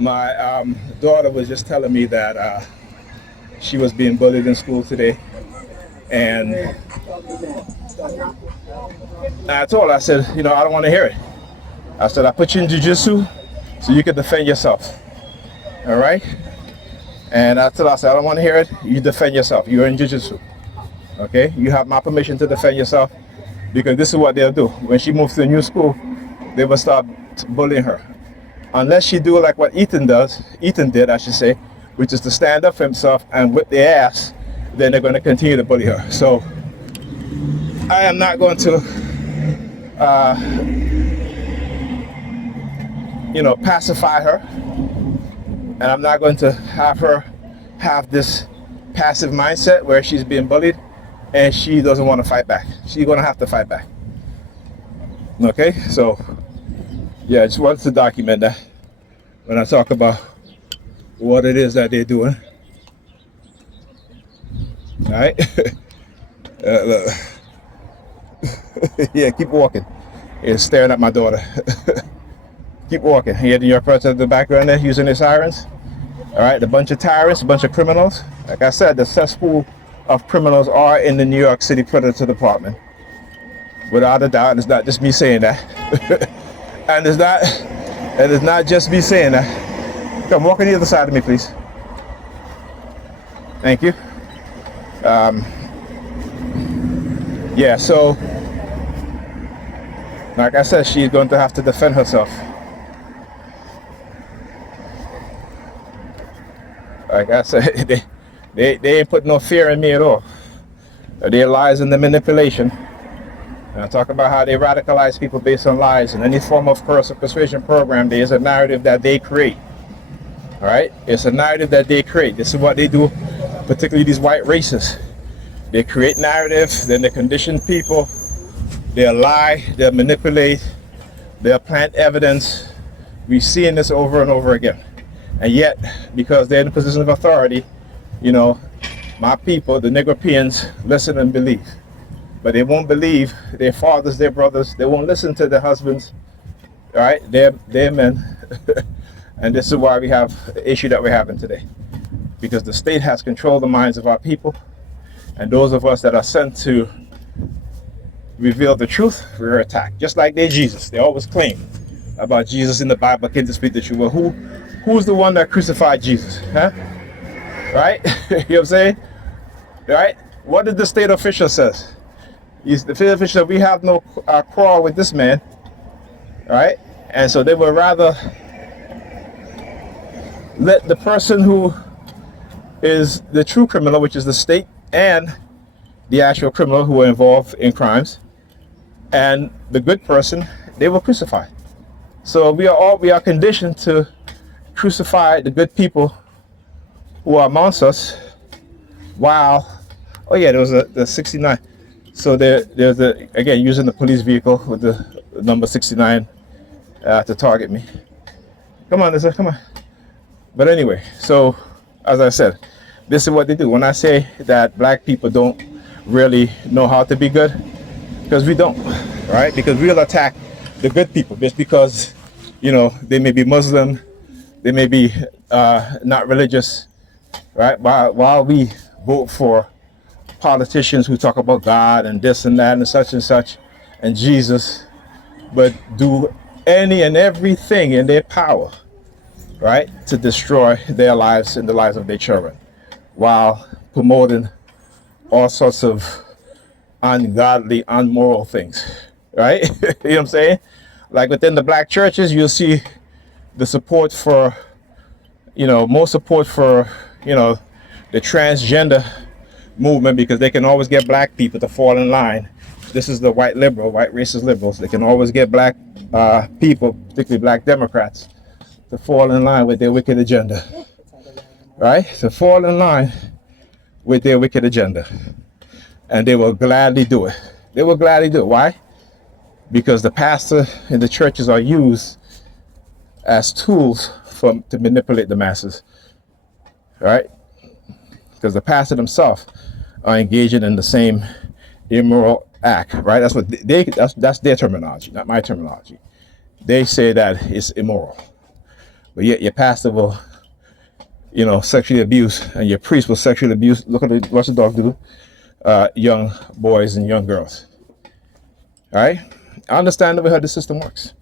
My daughter was just telling me that she was being bullied in school today, and I told her, I said, I don't want to hear it. I said, I put you in jujitsu so you can defend yourself. All right? And I told her, I said, I don't want to hear it. You defend yourself. You're in jujitsu. Okay? You have my permission to defend yourself, because this is what they'll do. When she moves to a new school, they will start bullying her. Unless she do like what Ethan did, I should say, which is to stand up for himself and whip their ass, then they're going to continue to bully her. So I am not going to, pacify her, and I'm not going to have her have this passive mindset where she's being bullied and she doesn't want to fight back. She's going to have to fight back. Okay, so yeah, I just wanted to document that when I talk about what it is that they're doing. All right. Look. Yeah, keep walking. He's staring at my daughter. Keep walking. You had your person in the background there using their sirens. All right, a bunch of tyrants, a bunch of criminals. Like I said, the cesspool of criminals are in the New York City Predator Department. Without a doubt, and it's not just me saying that. and it's not just me saying that. Come, walk on the other side of me, please. Thank you. Yeah, so like I said, she's going to have to defend herself. Like I said, they ain't put no fear in me at all. Their lies and the manipulation. And I talk about how they radicalize people based on lies. And any form of coercive persuasion program, there is a narrative that they create. All right? It's a narrative that they create. This is what they do, particularly these white racists. They create narrative, then they condition people. They'll lie, they'll manipulate, they'll plant evidence. We're seeing this over and over again. And yet, because they're in a position of authority, my people, the Negropeans, listen and believe. But they won't believe their fathers, their brothers. They won't listen to their husbands. All right? They're men. And this is why we have the issue that we're having today. Because the state has controlled the minds of our people. And those of us that are sent to reveal the truth, we're attacked. Just like they're Jesus. They always claim about Jesus in the Bible, can to speak the truth. Well, who's the one that crucified Jesus? Huh? Right? You know what I'm saying? Right? What did the state official says? The state official, we have no quarrel with this man. Right? And so they would rather let the person who is the true criminal, which is the state, and the actual criminal who are involved in crimes, and the good person, they will crucify. So we are conditioned to crucify the good people who are amongst us, while, oh yeah, there was the 69. So there's again, using the police vehicle with the number 69 to target me. Come on, Lisa, come on. But anyway, so as I said, this is what they do. When I say that black people don't really know how to be good, because we don't, right? Because we'll attack the good people just because, they may be Muslim, they may be not religious, right? While we vote for politicians who talk about God and this and that and such and Jesus, but do any and everything in their power, right, to destroy their lives and the lives of their children, while promoting all sorts of ungodly, unmoral things, right? You know what I'm saying? Like within the black churches, you'll see the support for, more support for, the transgender movement, because they can always get black people to fall in line. This is the white racist liberals. They can always get black people, particularly black Democrats, to fall in line with their wicked agenda, right? To fall in line with their wicked agenda. And they will gladly do it. They will gladly do it. Why? Because the pastor and the churches are used as tools to manipulate the masses, right? Because the pastor themselves are engaging in the same immoral act, right? That's what that's their terminology, not my terminology. They say that it's immoral. but yet your pastor will, sexually abuse, and your priest will sexually abuse. Look at what's the dog do? Young boys and young girls. All right? I understand the way how the system works.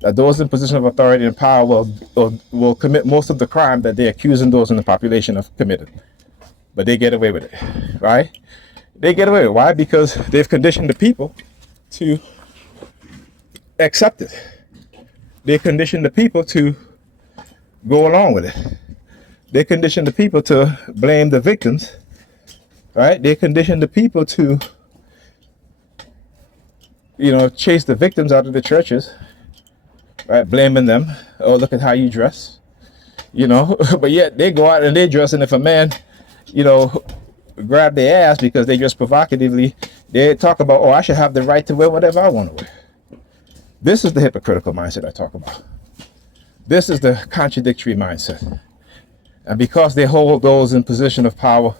That those in position of authority and power will commit most of the crime that they're accusing those in the population of committing. But they get away with it, right? They get away with it. Why? Because they've conditioned the people to accept it. They condition the people to go along with it. They condition the people to blame the victims, right? They condition the people to, chase the victims out of the churches, right? Blaming them. Oh, look at how you dress, But yet they go out and they dress, and if a man, grab their ass because they dress provocatively, they talk about, oh, I should have the right to wear whatever I want to wear. This is the hypocritical mindset I talk about. This is the contradictory mindset. And because they hold those in position of power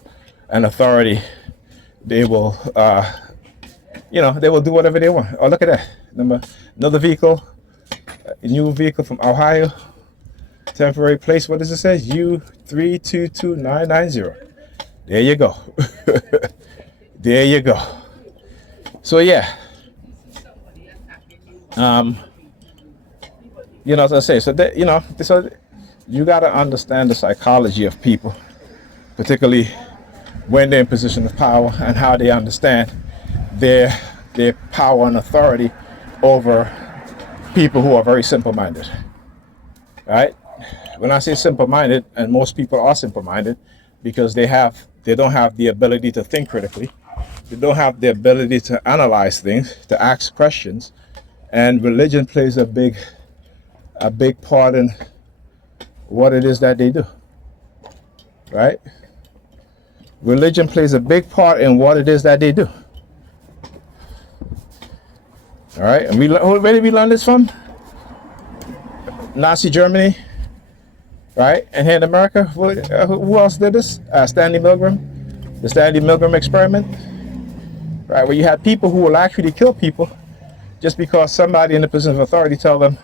and authority, they will, they will do whatever they want. Oh, look at that. Another vehicle, a new vehicle from Ohio, temporary place. What does it say? U322990. There you go. There you go. So yeah. As I say, so you got to understand the psychology of people, particularly when they're in position of power, and how they understand their power and authority over people who are very simple-minded, right? When I say simple-minded, and most people are simple-minded because they don't have the ability to think critically, they don't have the ability to analyze things, to ask questions, and religion plays a big part in what it is that they do, right? Religion plays a big part in what it is that they do. All right, and where did we learn this from? Nazi Germany, right? And here in America, who else did this? Stanley Milgram, the Stanley Milgram experiment, right? Where you had people who will actually kill people just because somebody in the position of authority tell them,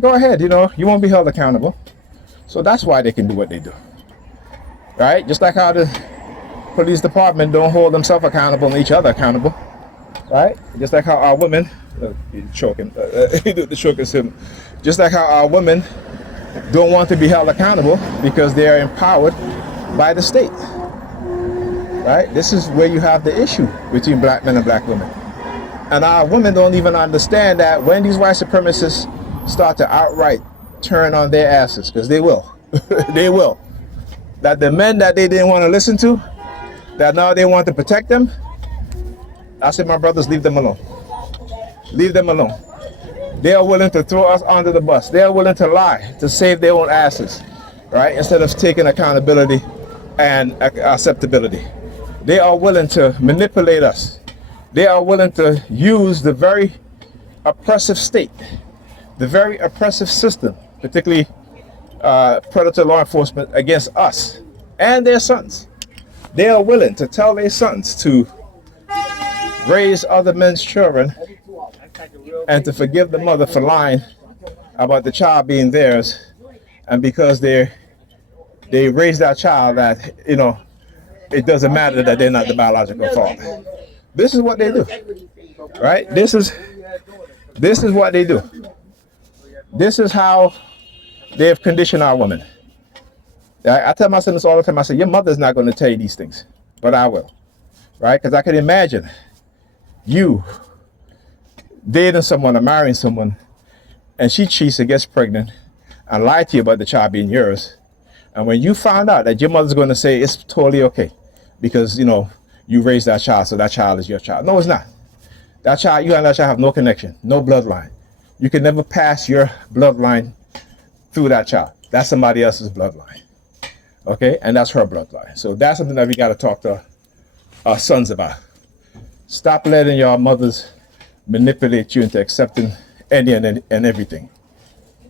go ahead, you won't be held accountable. So that's why they can do what they do, right? Just like how the police department don't hold themselves accountable and each other accountable, right? Just like how our women, the choking symbol. Just like how our women don't want to be held accountable because they are empowered by the state, right? This is where you have the issue between black men and black women. And our women don't even understand that when these white supremacists start to outright turn on their asses, because they will, they will, that the men that they didn't want to listen to, that now they want to protect them, I said, my brothers, leave them alone. Leave them alone. They are willing to throw us under the bus. They are willing to lie to save their own asses, right? Instead of taking accountability and acceptability. They are willing to manipulate us. They are willing to use the very oppressive state, the very oppressive system, particularly predator law enforcement against us and their sons. They are willing to tell their sons to raise other men's children and to forgive the mother for lying about the child being theirs, and because they raised that child, that it doesn't matter that they're not the biological father. This is what they do, right? This is what they do. This is how they have conditioned our women. I tell my son this all the time. I say, your mother's not going to tell you these things, but I will, right? Because I can imagine you dating someone or marrying someone, and she cheats and gets pregnant and lied to you about the child being yours. And when you find out that your mother's going to say it's totally okay because, you raised that child, so that child is your child. No, it's not. That child, you and that child have no connection, no bloodline. You can never pass your bloodline through that child. That's somebody else's bloodline. Okay? And that's her bloodline. So that's something that we got to talk to our sons about. Stop letting your mothers manipulate you into accepting any and everything.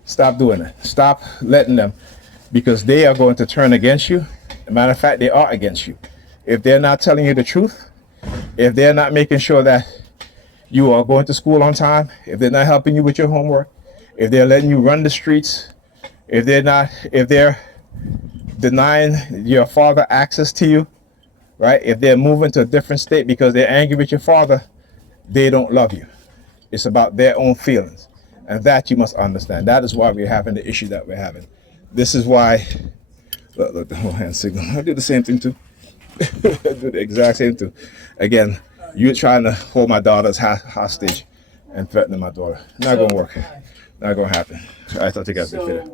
Stop doing it. Stop letting them, because they are going to turn against you. As a matter of fact, they are against you. If they're not telling you the truth, if they're not making sure that you are going to school on time, if they're not helping you with your homework, if they're letting you run the streets, if they're denying your father access to you, right? If they're moving to a different state because they're angry with your father, they don't love you. It's about their own feelings. And that you must understand. That is why we're having the issue that we're having. This is why, look, the whole hand signal. I do the same thing too. I do the exact same thing. Again, you're trying to hold my daughter's hostage and threatening my daughter. Not going to work. Not going to happen. I thought you got to be fair.